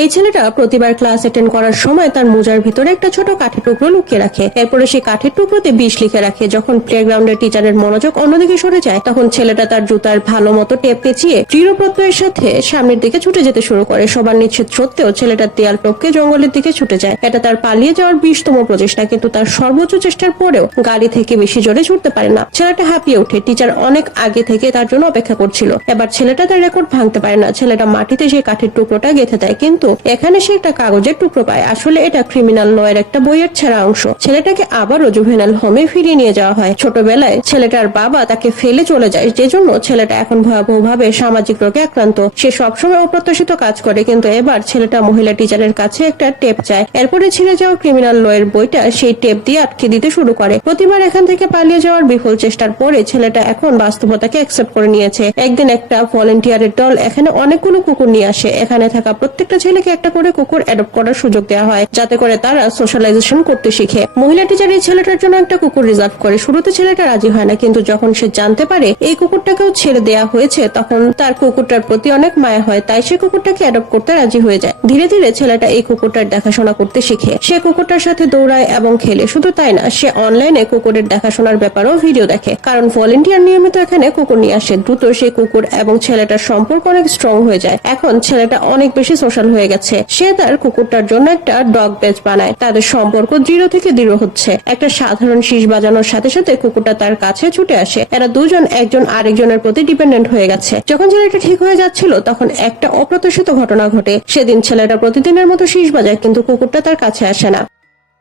এই ছেলেটা প্রতিবার ক্লাস অ্যাটেন্ড করার সময় তার মোজার ভিতরে একটা ছোট কাঠের টুকরো লুকিয়ে রাখে। এরপরে সেই কাঠের টুকরোতে বিষ লিখে রাখে। যখন প্লেগ্রাউন্ডের টিচারের মনোযোগ অন্যদিকে সরে যায়, তখন ছেলেটা তার জুতার ভালো মতো টেপ পেঁচিয়ে দৃঢ় প্রত্যয়ের সাথে সামনের দিকে ছুটে যেতে শুরু করে। সবার নিশ্চিত সত্ত্বেও ছেলেটার দেয়াল টপকে জঙ্গলের দিকে ছুটে যায়। এটা তার পালিয়ে যাওয়ার 20তম প্রচেষ্টা, কিন্তু তার সর্বোচ্চ চেষ্টার পরেও গাড়ি থেকে বেশি জোরে ছুটতে পারে না। ছেলেটা হাঁপিয়ে ওঠে। টিচার অনেক আগে থেকে তার জন্য অপেক্ষা করছিল। এবার ছেলেটা তার রেকর্ড ভাঙতে পারে না। ছেলেটা মাটিতে সেই কাঠের টুকরোটা গেঁথে দেয়, কিন্তু এখানে সে একটা কাগজের টুকরো পায়। আসলে এটা ক্রিমিনাল ল এর একটা বইয়ের ছেঁড়া অংশ। ছেলেটাকে আবারও জুভেনাইল হোমে ফিরিয়ে নিয়ে যাওয়া হয়। ছোটবেলায় ছেলেটার বাবা তাকে ফেলে চলে যায়, যে জন্য ছেলেটা এখন ভয়াবহভাবে সামাজিক রোগে আক্রান্ত। সে সবসময় অপ্রত্যাশিত কাজ করে, কিন্তু এবার ছেলেটা মহিলা টিচারের কাছে একটা টেপ চায়। এরপরে ছিঁড়ে যাওয়া ক্রিমিনাল ল এর বইটা সেই টেপ দিয়ে আটকে দিতে শুরু করে। প্রতিবার এখান থেকে পালিয়ে যাওয়ার বিফল চেষ্টার পরে ছেলেটা এখন বাস্তবতাকে অ্যাকসেপ্ট করে নিয়েছে। একদিন একটা ভলেন্টিয়ারের দল এখানে অনেকগুলো কুকুর নিয়ে আসে। এখানে থাকা প্রত্যেকটা ছেলেকে একটা করে কুকুর অ্যাডপ্ট করার সুযোগ দেওয়া হয়, যাতে করে তারা সোশ্যালাইজেশন করতে শিখে। মহিলা টিচার এই ছেলেটার জন্য একটা কুকুর রিজার্ভ করে। শুরুতে ছেলেটা রাজি হয় না, কিন্তু যখন সে জানতে পারে এই কুকুরটাকেও ছেড়ে দেওয়া হয়েছে, তখন তার কুকুরটার প্রতি অনেক মায়া হয়। তাই সে কুকুরটাকে অ্যাডপ্ট করতে রাজি হয়ে যায়। ধীরে ধীরে ছেলেটা এই কুকুরটার দেখাশোনা করতে শিখে। সে কুকুরটার সাথে দৌড়ায় এবং খেলে। শুধু তাই না, সে অনলাইনে কুকুরের দেখাশোনার ব্যাপারেও ভিডিও দেখে, কারণ ভলেন্টিয়ার নিয়মিত এখানে কুকুর নিয়ে আসে। দ্রুত সেই কুকুর এবং ছেলেটার সম্পর্ক অনেক স্ট্রং হয়ে যায়। এখন ছেলেটা অনেক বেশি সোশ্যাল হয়ে গেছে। সে তার কুকুরটার জন্য একটা ডগ বেজ বানায়। তাদের সম্পর্ক দৃঢ় থেকে দৃঢ় হচ্ছে। একটা সাধারণ শীষ বাজানোর সাথে সাথে কুকুরটা তার কাছে ছুটে আসে। এরা দুজন একজন আরেকজনের প্রতি ডিপেন্ডেন্ট হয়ে গেছে। যখন ছেলেটা ঠিক হয়ে যাচ্ছিল, তখন একটা অপ্রত্যাশিত ঘটনা ঘটে। সেদিন ছেলেটা প্রতিদিনের মতো শীষ বাজায়, কিন্তু কুকুরটা তার কাছে আসে না।